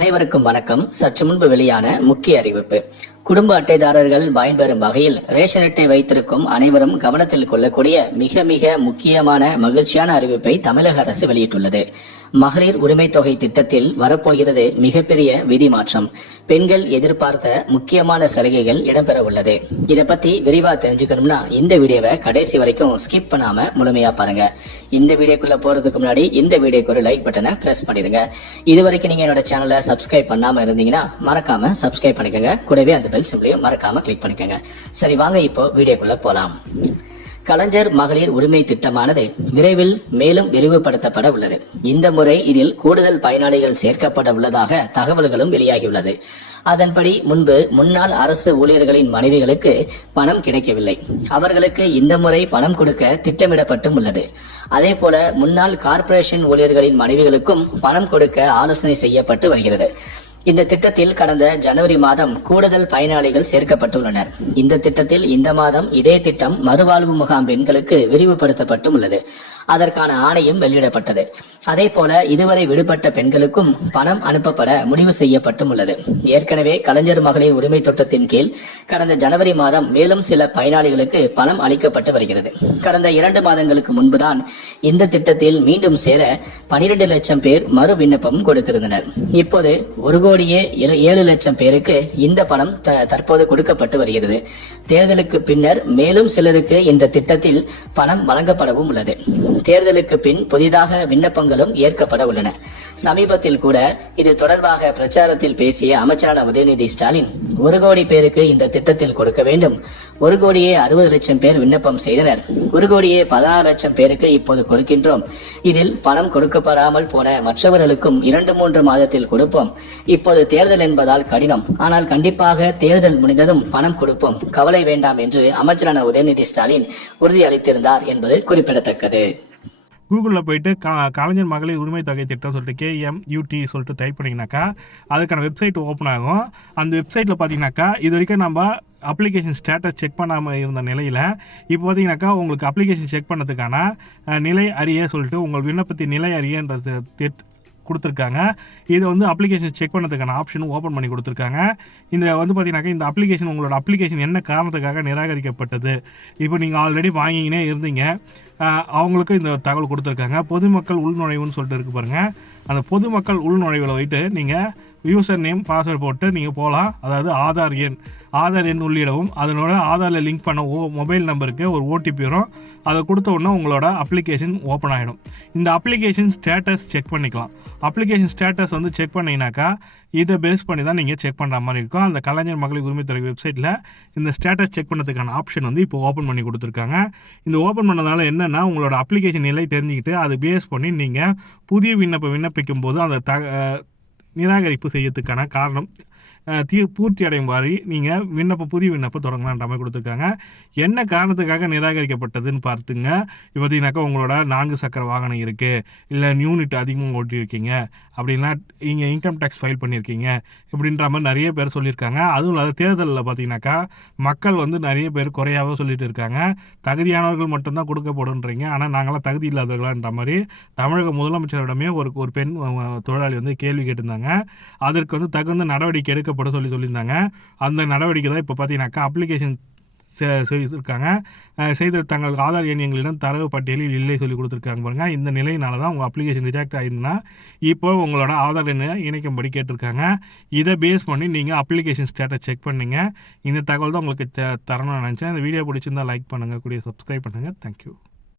அனைவருக்கும் வணக்கம். சற்று முன்பு வெளியான முக்கிய அறிவிப்பு. குடும்ப அட்டைதாரர்கள் பயன்பெறும் வகையில் ரேஷன் அட்டை வைத்திருக்கும் அனைவரும் கவனத்தில் கொள்ளக்கூடிய மிக மிக முக்கியமான மகிழ்ச்சியான அறிவிப்பை தமிழக அரசு வெளியிட்டுள்ளது. மகளிர் உரிமை தொகை திட்டத்தில் வரப்போகிறது மிகப்பெரிய விதி மாற்றம். பெண்கள் எதிர்பார்த்த முக்கியமான சலுகைகள் இடம்பெற உள்ளது. இதை பத்தி விரிவா தெரிஞ்சுக்கணும்னா இந்த வீடியோவை கடைசி வரைக்கும் ஸ்கிப் பண்ணாம முழுமையா பாருங்க. இந்த வீடியோக்குள்ள போறதுக்கு முன்னாடி இந்த வீடியோக்கு ஒரு லைக் பட்டனை பிரஸ் பண்ணிடுங்க. இது வரைக்கும் நீங்க என்னோட சேனலை சப்ஸ்கிரைப் பண்ணாம இருந்தீங்கன்னா மறக்காம சப்ஸ்கிரைப் பண்ணிக்கோங்க. கூடவே அந்த பெல் சிம்பிளையும் மறக்காம கிளிக் பண்ணிக்கோங்க. சரி, வாங்க இப்போ வீடியோக்குள்ள போலாம். கலைஞர் மகளிர் உரிமை திட்டமானது விரைவில் மேலும் விரிவுபடுத்தப்பட உள்ளது. இந்த முறை இதில் கூடுதல் பயனாளிகள் சேர்க்கப்பட உள்ளதாக தகவல்களும் வெளியாகியுள்ளது. அதன்படி முன்பு முன்னாள் அரசு ஊழியர்களின் மனைவிகளுக்கு பணம் கிடைக்கவில்லை. அவர்களுக்கு இந்த முறை பணம் கொடுக்க திட்டமிடப்பட்டும் உள்ளது. அதே போல முன்னாள் கார்ப்பரேஷன் ஊழியர்களின் மனைவிகளுக்கும் பணம் கொடுக்க ஆலோசனை செய்யப்பட்டு வருகிறது. இந்த திட்டத்தில் கடந்த ஜனவரி மாதம் கூடுதல் பயனாளிகள் சேர்க்கப்பட்டுள்ளனர். இந்த திட்டத்தில் இந்த மாதம் இதே திட்டம் மறுவாழ்வு முகாம் பெண்களுக்கு விரிவுபடுத்தப்பட்டும் உள்ளது. அதற்கான ஆணையும் வெளியிடப்பட்டது. அதே போல இதுவரை விடுபட்ட பெண்களுக்கும் பணம் அனுப்பப்பட முடிவு செய்யப்பட்டும் உள்ளது. ஏற்கனவே கலைஞர் மகளிர் உரிமை திட்டத்தின் கீழ் கடந்த ஜனவரி மாதம் மேலும் சில பயனாளிகளுக்கு பணம் அளிக்கப்பட்டு வருகிறது. கடந்த 2 மாதங்களுக்கு முன்புதான் இந்த திட்டத்தில் மீண்டும் சேர 12 லட்சம் பேர் மறு விண்ணப்பம் கொடுத்திருந்தனர். இப்போது 1,07 லட்சம் பேருக்கு இந்த பணம் தற்போது கொடுக்கப்பட்டு வருகிறது. தேர்தலுக்கு பின்னர் மேலும் சிலருக்கு இந்த திட்டத்தில் பணம் வழங்கப்படவும் உள்ளது. தேர்தலுக்கு பின் புதிதாக விண்ணப்பங்களும் ஏற்கப்பட உள்ளன. சமீபத்தில் கூட இது தொடர்பாக பிரச்சாரத்தில் பேசிய அமைச்சரான உதயநிதி ஸ்டாலின் 1 கோடி பேருக்கு இந்த திட்டத்தில் கொடுக்க வேண்டும். 1,60 லட்சம் பேர் விண்ணப்பம் செய்தனர். 1,16 லட்சம் பேருக்கு இப்போது கொடுக்கின்றோம். இதில் பணம் கொடுக்கப்படாமல் போன மற்றவர்களுக்கும் 2-3 மாதத்தில் கொடுப்போம். இப்போது தேர்தல் என்பதால் கடினம், ஆனால் கண்டிப்பாக தேர்தல் முடிந்ததும் பணம் கொடுப்போம், கவலை வேண்டாம் என்று அமைச்சரான உதயநிதி ஸ்டாலின் உறுதியளித்திருந்தார் என்பது குறிப்பிடத்தக்கது. கூகுளில் போயிட்டு கலைஞர் மகளிர் உரிமை தொகை திட்டம் சொல்லிட்டு KMUT சொல்லிட்டு டைப் பண்ணிங்கனாக்கா அதுக்கான வெப்சைட் ஓப்பன் ஆகும். அந்த வெப்சைட்டில் பார்த்தீங்கன்னாக்கா இது வரைக்கும் நம்ம அப்ளிகேஷன் ஸ்டேட்டஸ் செக் பண்ணாமல் இருந்த நிலையில் இப்போ பார்த்தீங்கன்னாக்கா உங்களுக்கு அப்ளிகேஷன் செக் பண்ணதுக்கான நிலை அறிய சொல்லிட்டு உங்கள் விண்ணப்பத்தின் நிலை அறியன்றது கொடுத்துருக்காங்க. இதை வந்து அப்ளிகேஷன் செக் பண்ணதுக்கான ஆப்ஷனும் ஓப்பன் பண்ணி கொடுத்துருக்காங்க. இந்த வந்து பார்த்தீங்கன்னாக்கா இந்த அப்ளிகேஷன் உங்களோட அப்ளிகேஷன் என்ன காரணத்துக்காக நிராகரிக்கப்பட்டது, இப்போ நீங்கள் ஆல்ரெடி வாங்கினே இருந்தீங்க, அவங்களுக்கு இந்த தகவல் கொடுத்துருக்காங்க. பொதுமக்கள் உள்நுழைவுன்னு சொல்லிட்டு இருக்கு பாருங்கள். அந்த பொதுமக்கள் உள்நுழைவில் போயிட்டு நீங்கள் யூசர் நேம் பாஸ்வேர்டு போட்டு நீங்கள் போகலாம். அதாவது ஆதார் எண் உள்ளிடவும் அதனோட ஆதாரில் லிங்க் பண்ண மொபைல் நம்பருக்கு ஒரு OTP வரும். அதை கொடுத்த உடனே உங்களோட அப்ளிகேஷன் ஓப்பன் ஆகிடும். இந்த அப்ளிகேஷன் ஸ்டேட்டஸ் செக் பண்ணிக்கலாம். அப்ளிகேஷன் ஸ்டேட்டஸ் வந்து செக் பண்ணிங்கனாக்கா இதை பேஸ் பண்ணி தான் நீங்கள் செக் பண்ணுற மாதிரி இருக்கும். அந்த கலைஞர் மகளிர் உரிமை தொகை வெப்சைட்டில் இந்த ஸ்டேட்டஸ் செக் பண்ணதுக்கான ஆப்ஷன் வந்து இப்போ ஓப்பன் பண்ணி கொடுத்துருக்காங்க. இந்த ஓப்பன் பண்ணதால என்னென்னா உங்களோட அப்ளிகேஷன் நிலை தெரிஞ்சுக்கிட்டு அதை பேஸ் பண்ணி நீங்கள் புதிய விண்ணப்பிக்கும் போது அந்த நிராகரிப்பு செய்யறதுக்கான காரணம் பூர்த்தி அடையும் மாதிரி நீங்கள் புதிய விண்ணப்பம் தொடங்கலான்ற மாதிரி கொடுத்துருக்காங்க. என்ன காரணத்துக்காக நிராகரிக்கப்பட்டதுன்னு பார்த்துங்க. இப்போ பார்த்தீங்கன்னாக்கா உங்களோட 4 சக்கர வாகனம் இருக்குது, இல்லை யூனிட் அதிகமாக ஓட்டியிருக்கீங்க, அப்படின்னா நீங்கள் இன்கம் டேக்ஸ் ஃபைல் பண்ணியிருக்கீங்க, இப்படின்ற மாதிரி நிறைய பேர் சொல்லியிருக்காங்க. அதுவும் இல்லாத தேர்தலில் பார்த்தீங்கன்னாக்கா மக்கள் வந்து நிறைய பேர் குறையாவே சொல்லிட்டு இருக்காங்க. தகுதியானவர்கள் மட்டும்தான் கொடுக்கப்படுன்றீங்க, ஆனால் நாங்களாம் தகுதி இல்லாதவர்களான்ற மாதிரி தமிழக முதலமைச்சரிடமே ஒரு பெண் தொழிலாளி வந்து கேள்வி கேட்டிருந்தாங்க. அதற்கு வந்து தகுந்த நடவடிக்கை எடுக்கப்பட சொல்லியிருந்தாங்க. அந்த நடவடிக்கை தான் இப்போ பார்த்தீங்கன்னாக்கா அப்ளிகேஷன் செய்திருக்காங்க. செய்த தங்கள் ஆதார் எண் எங்களிடம் தரவு பட்டியலில் இல்லை சொல்லி கொடுத்துருக்காங்க பாருங்க. இந்த நிலையினால தான் உங்கள் அப்ளிகேஷன் ரிஜெக்ட் ஆயிருந்ததுன்னா இப்போ உங்களோட ஆதார் எண்ணை இணைக்கும்படி கேட்டிருக்காங்க. இதை பேஸ் பண்ணி நீங்கள் அப்ளிகேஷன் ஸ்டேட்டஸ் செக் பண்ணிங்க. இந்த தகவல் தான் உங்களுக்கு தரணும்னு நினச்சேன். இந்த வீடியோ பிடிச்சிருந்தால் லைக் பண்ணுங்கள், கூடிய சப்ஸ்கிரைப் பண்ணுங்கள். தேங்க்யூ.